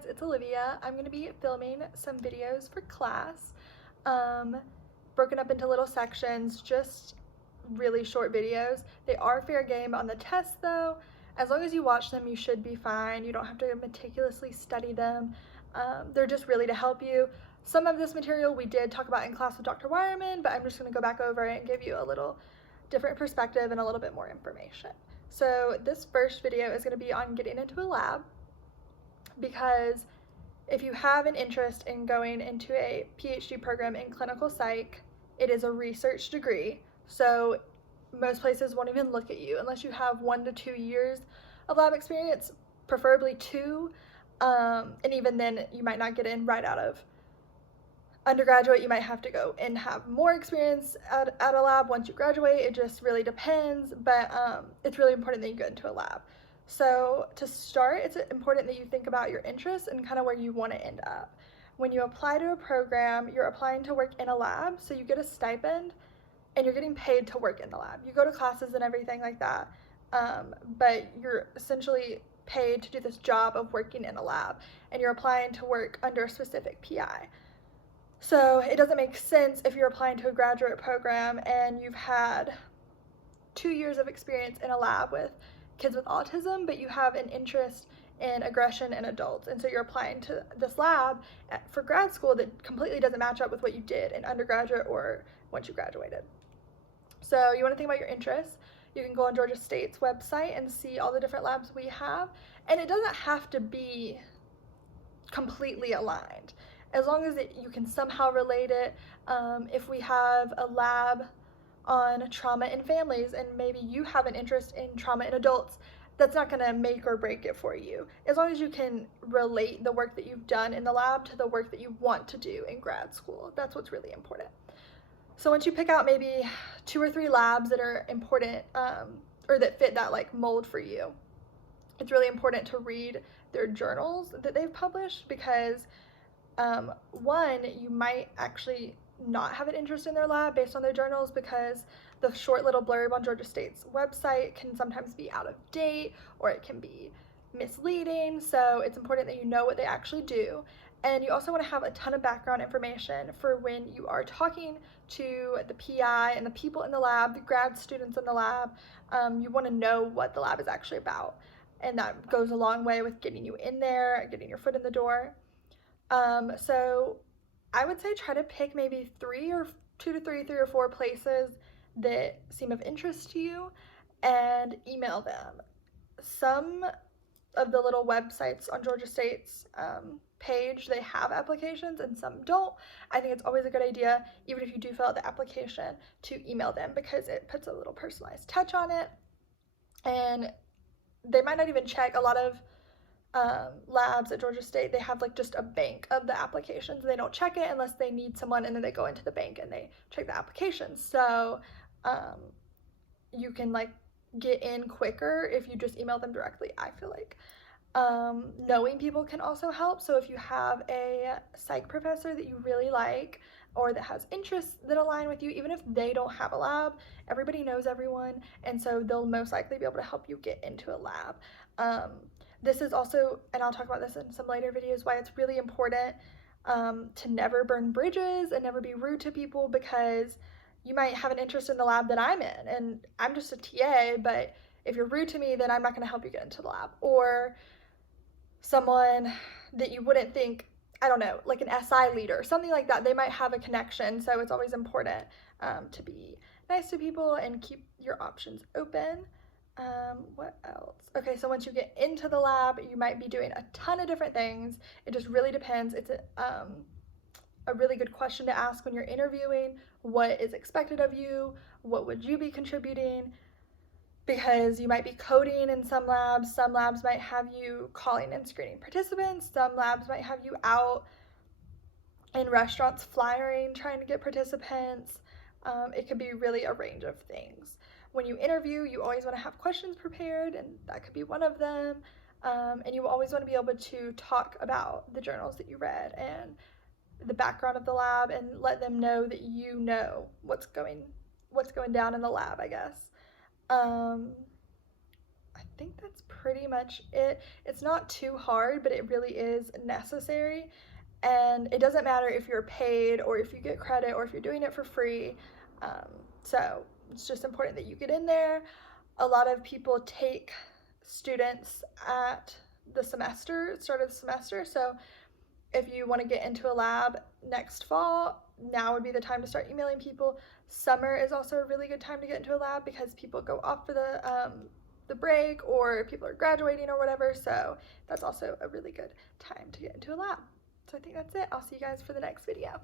guys, it's Olivia. I'm going to be filming some videos for class, broken up into little sections, just really short videos. They are fair game on the test though. As long as you watch them, you should be fine. You don't have to meticulously study them. They're just really to help you. Some of this material we did talk about in class with Dr. Wireman, but I'm just going to go back over it and give you a little different perspective and a little bit more information. So this first video is going to be on getting into a lab, because if you have an interest in going into a PhD program in clinical psych, it is a research degree. So most places won't even look at you unless you have 1 to 2 years of lab experience, preferably 2. And even then, you might not get in right out of undergraduate. You might have to go and have more experience at a lab once you graduate. It just really depends, but it's really important that you get into a lab. So to start, it's important that you think about your interests and kind of where you want to end up. When you apply to a program, you're applying to work in a lab, so you get a stipend and you're getting paid to work in the lab. You go to classes and everything like that, but you're essentially paid to do this job of working in a lab, and you're applying to work under a specific PI. So it doesn't make sense if you're applying to a graduate program and you've had 2 years of experience in a lab with kids with autism, but you have an interest in aggression in adults, and so you're applying to this lab for grad school that completely doesn't match up with what you did in undergraduate or once you graduated. So you want to think about your interests. You can go on Georgia State's website and see all the different labs we have, and it doesn't have to be completely aligned, as long as you can somehow relate it. If we have a lab on trauma in families and maybe you have an interest in trauma in adults, that's not going to make or break it for you, as long as you can relate the work that you've done in the lab to the work that you want to do in grad school. That's what's really important. So once you pick out maybe 2 or 3 labs that are important, or that fit that like mold for you, it's really important to read their journals that they've published, because one, you might actually not have an interest in their lab based on their journals, because the short little blurb on Georgia State's website can sometimes be out of date or it can be misleading. So it's important that you know what they actually do. And you also want to have a ton of background information for when you are talking to the PI and the people in the lab, the grad students in the lab. You want to know what the lab is actually about. And that goes a long way with getting you in there, getting your foot in the door. So I would say try to pick maybe 2 to 3 or 4 places that seem of interest to you and email them. Some of the little websites on Georgia State's page, they have applications and some don't. I think it's always a good idea, even if you do fill out the application, to email them, because it puts a little personalized touch on it, and they might not even check. A lot of labs at Georgia State, they have like just a bank of the applications. They don't check it unless they need someone, and then they go into the bank and they check the applications. So you can like get in quicker if you just email them directly, I feel like. Knowing people can also help. So if you have a psych professor that you really like, or that has interests that align with you, even if they don't have a lab, everybody knows everyone, and so they'll most likely be able to help you get into a lab. This is also, and I'll talk about this in some later videos, why it's really important to never burn bridges and never be rude to people, because you might have an interest in the lab that I'm in, and I'm just a TA, but if you're rude to me, then I'm not going to help you get into the lab. Or someone that you wouldn't think, I don't know, like an SI leader, something like that, they might have a connection. So it's always important to be nice to people and keep your options open. What else? Okay, so once you get into the lab, you might be doing a ton of different things. It just really depends. It's a really good question to ask when you're interviewing. What is expected of you? What would you be contributing? Because you might be coding in some labs might have you calling and screening participants, some labs might have you out in restaurants flyering, trying to get participants. It could be really a range of things. When you interview, you always want to have questions prepared, and that could be one of them. And you always want to be able to talk about the journals that you read and the background of the lab, and let them know that you know what's going down in the lab, I guess. I think that's pretty much it. It's not too hard, but it really is necessary. And it doesn't matter if you're paid or if you get credit or if you're doing it for free. Um, so it's just important that you get in there. A lot of people take students at the semester, start of the semester. So if you want to get into a lab next fall, now would be the time to start emailing people. Summer is also a really good time to get into a lab because people go off for the break or people are graduating or whatever. So that's also a really good time to get into a lab. So I think that's it. I'll see you guys for the next video.